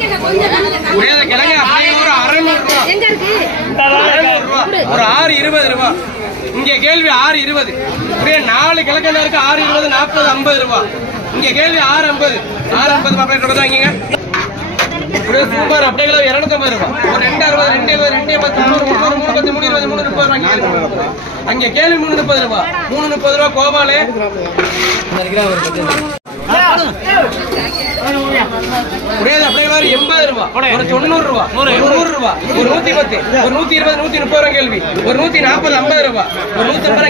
கிழங்கு அப்படியே ஒரு 600 ரூபா, ஒரு 620 ரூபா. இங்க கேள்வி 620. அப்படியே 4 கிழங்கு இருக்கு 620, 40, 50 ரூபா. இங்க கேள்வி 650, 650 அப்படியே வாங்கிங்க. சூப்பர் அப்படியே 250 ரூபா. ஒரு 260, 270, 280, 30, 30, 30, 320, 330 அங்க கேள்வி 330 ரூபா. 330 ரூபா கோபாலு. அப்படியே 80 ரூபா, ஒரு 90 ரூபா, ஒரு 100 ரூபா, ஒரு 110, ஒரு 120, 130 ரூபா கேள்வி, ஒரு 140, 50 ரூபா, ஒரு 150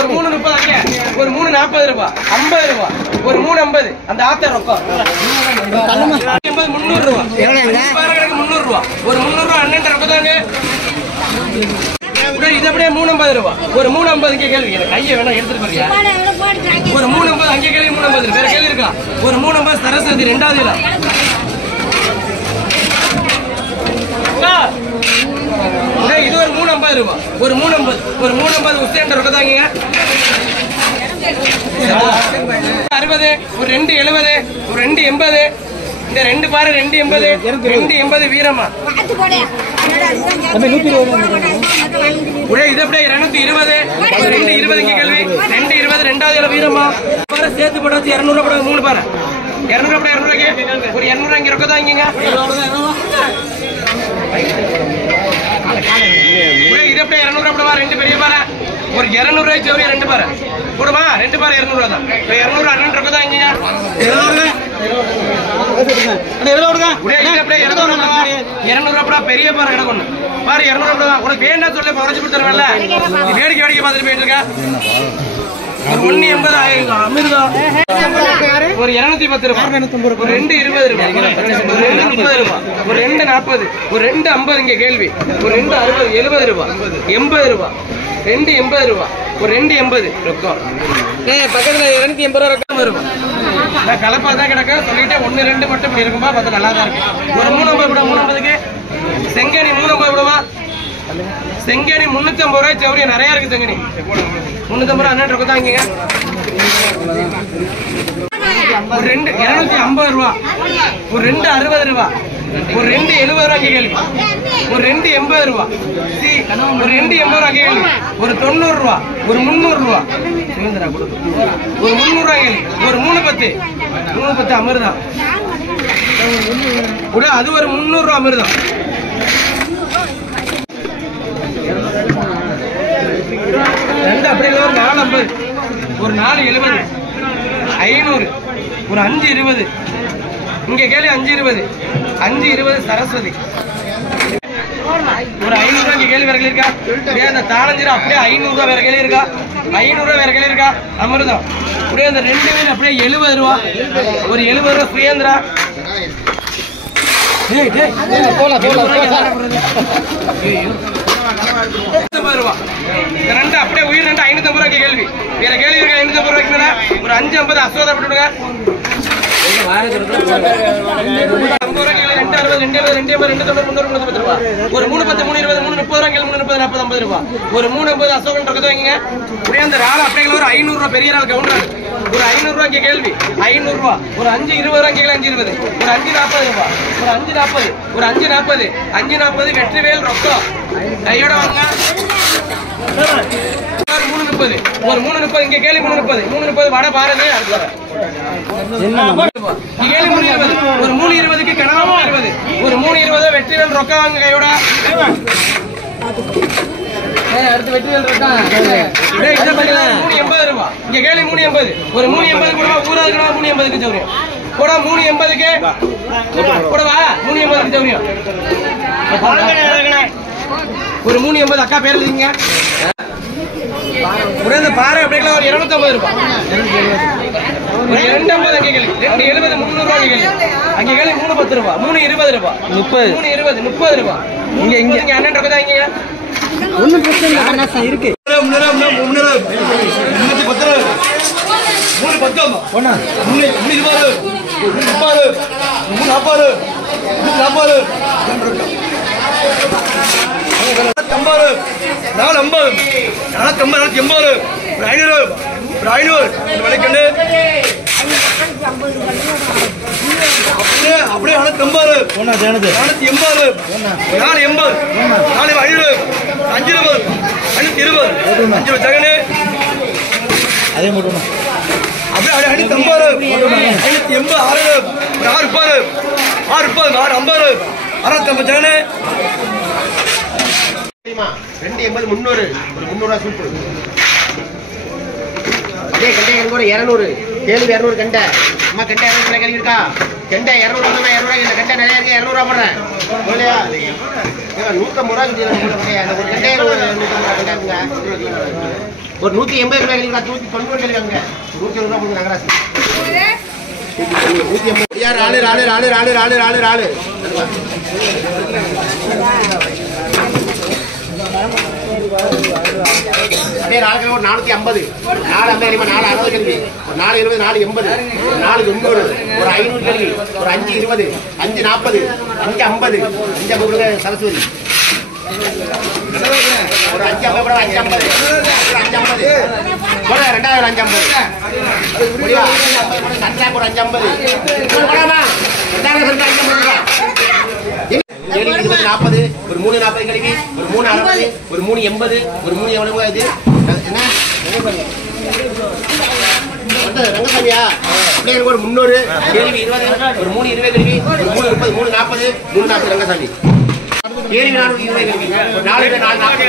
ஒரு 330, ஒரு 340 ரூபா, 50 ரூபா, ஒரு 350 அந்த ஆத்தர் ரொக்கம் 300 ரூபா, 300 ரூபா, ஒரு 300 ரூபா அண்ணன் ரொக்கம் தாங்க. இது அப்படியே 350 ரூபா, ஒரு 350 கேள்வி. கையை வேணா எடுத்துட்டு போறியா? ஒரு 350 அங்கே கேள்வி 350. வேற கேள்வி இருக்கா? ஒரு 350 சரஸ்வதி 2வது இடம். இது ஒரு 350 ரூபா, ஒரு 350, ஒரு 350 உஸ்தேன் ரொக்கதாங்க 60, ஒரு 270, ஒரு 280. இந்த 2 பாரு 280, 280 வீரமா. இது அப்படியே 220, 220 இங்க கேள்வி, 220 2வது இடம் வீரமா. பாரு சேர்த்து போட்டு 200 ரூபாய் 3 பாரு 200 ரூபாய் 200 ஒரு 200 இங்க ரொக்கதாங்க. இது அப்படியே 200 ரூபாய் 2 பெரிய பாரு, ஒரு 200 ரூபாய் சௌரி 2 பாரு போடுமா. 2 பாரு 200 ரூபாய் தான். 200 அண்ணன் ரொக்கதாங்க. 200 ரூபாய் பெரிய பாரு இடம் ஒண்ணு பாரு. 200 ரூபாய் உனக்கு வேணா சொல்லி குறைச்சு கொடுத்துருவேன்ல. வேடிக்கை வேடிக்கை பார்த்துட்டு போயிட்டு இருக்க. ஒரு 180 அமிர்தா, ஒரு 210 ரூபாய், ஒரு 220 ரூபாய், ஒரு 230 ரூபாய், ஒரு 240, ஒரு 250 இங்க கேள்வி, ஒரு 260, 70 ரூபாய், 80 ரூபாய், 280 ரூபாய், ஒரு 280 ரொக்கம். பக்கத்துல 280 ரூபாய் ரொக்கம் வரும். நான் கலப்பா தான் கிடக்க சொல்லிட்டு 1 2 மட்டும் இப்படி இருக்குமா பார்த்தா நல்லா தான் இருக்கு. ஒரு 350 விட 350க்கு செங்கனி 350 விடுவா. செங்கனி 350 ரூபாய் சௌரிய நிறைய இருக்கு. செங்கனி 350 ரூபாய் அண்ணன் ரொக்கதாங்க. ஒரு 250 ரூபா, ஒரு 260 ரூபா, ஒரு 270 ரூபாய் கேள்வி, ஒரு 280 ரூபா, ஒரு 280 ரூபாய் கேள்வி, ஒரு 90 ரூபா, ஒரு 300 ரூபா, ஒரு 300 ரூபாய் கேள்வி, ஒரு 310, 310 அமிர்தம். அது ஒரு 300 ரூபா அமிர்தம். அப்படியே ஒரு 450, ஒரு 470, 500, ஒரு 520 இங்க கேள்வி 520, 520 சரஸ்வதி. ஒரு 500 ரூபாய் கேள்வி வேற கேள்வி இருக்கா? அந்த தாளஞ்சிரம் அப்படியே 500 ரூபாய் வேற கேள்வி இருக்கா? 500 ரூபாய் வேற கேள்வி இருக்கா? அமிர்தம் அப்படியே அந்த 2 பேர் அப்படியே 70 ரூபா, ஒரு 70 ரூபாய் சுயேந்திரா. ரெண்டு அப்படியே உயிர் 2 550 ரூபாய் கேள்வி. வேற கேள்வி இருக்கா? 550 ரூபாய்க்கு ஒரு 550 அசோதா போட்டுடுங்க. 50 ரூபாய் 260, 270, 280, 290, 310 ரூபாய், ஒரு 310, 320, 330 ரூபாய் 330, 40, 50 ரூபாய், ஒரு 350 அசோகன் ரொக்கத்தை வைங்க. அப்படியே அந்த ரால் அப்படியே ஒரு 500 ரூபாய் பெரிய ரால் கவுண்டர், ஒரு 500 ரூபாய் கேள்வி, 500 ரூபாய், ஒரு 520 ரூபாய் கேள்வி, 520, ஒரு 540 ரூபாய், ஒரு 540, ஒரு 540, 540 வெற்றிவேல் ரொக்கம் கையோட வாங்க. 330, ஒரு 330 இங்க கேள்வி 330, 330 வட பாரதி கேள்வி 320, ஒரு 320க்கு கனவா 320, ஒரு 320 வெற்றிவேல் ரொக்கம் வாங்க கையோட. அடுத்து வெற்றிவேல் ரொக்கம் 380 ரூபாய் இங்க கேள்வி 380, ஒரு 380 கூட ஊராது 380க்கு சௌரியம் கூட 380க்கு கூடவா 380க்கு சௌரியம். ஒரு 380 அக்கா பேர் எழுதிங்க. இந்த பாறை அப்படியே ஒரு 250 ரூபாய், ஒரு 250 அங்கே கேள்வி, 270, 300 ரூபாய் கேள்வி, அங்கே கேள்வி 310 ரூபாய், 320 ரூபாய், 320, 30 ரூபாய். இங்க இங்க அண்ணன் இருக்கதா இங்க ஒன்னும் பிரச்சனை இல்ல இருக்கு. 310 ஒண்ணா 320, 330, 340, 340 450, 450, 500, 500 விலைக்கண்டு 480 480 450 520 520 5 ஜெகனே அதே மட்டும் அப்படியே 550 6 650 ஜெகனே 280 300 ரூபாய் சூப்பர் அதே கண்டை கூட 200 கேள்வி 200 கண்டை அம்மா கண்டை 200 ரூபாய் கேள்வி இருக்கா கண்டை 200 ரூபாய் 200 ரூபாய் இந்த கண்டை நிறைய இருக்கு 200 ரூபாய் போடுறேன் போலையா 150 ரூபாய் அந்த ஒரு கண்டை 150 ரூபாய் ஒரு 180 ரூபாய் கேள்வி 190 கேள்வி அங்க 120 ரூபாய் போடுங்க நகராசி 180 யார் ஆளு அப்படியே 450 460 கேள்வி 420 480 490 ஒரு 500 கேள்வி ஒரு 520 540 550 550 சரஸ்வதி ஒரு 550 போட 2050 முடிவா சட்லா ஒரு 550 போடாமா 40 ஒரு 340 கழிவு ஒரு 360 ஒரு 380 ஒரு 3 எவ்வளவு இது என்ன ரங்கசாமியா அப்படியே ஒரு 300 கேள்வி 20 ஒரு 320 கழிவு ஒரு 330 340 340 ரங்கசாமி கேள்வி 420 கழிவு ஒரு 4 440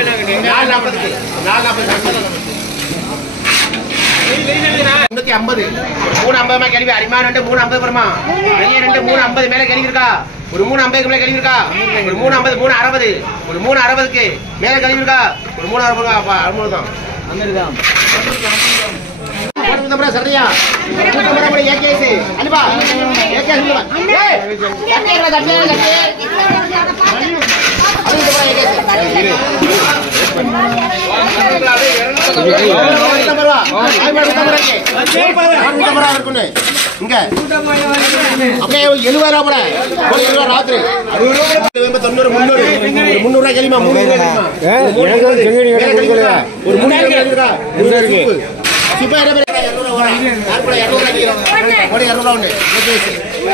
350 350 கேள்வி அரிமா 350 பெருமா வெளியே 350 மேல கேள்வி இருக்கா ஒரு 350 மேல கேள்வி இருக்கா ஒரு 350 360 ஒரு 360க்கு மேல கேள்வி இருக்கா ஒரு 360 அவ்வளவுதான் அங்கதான் போடுங்க சரியா கூட்டமர போய் ஏகேஸ் அனுபா ஏகேஸ் ஏய் ரூபாய்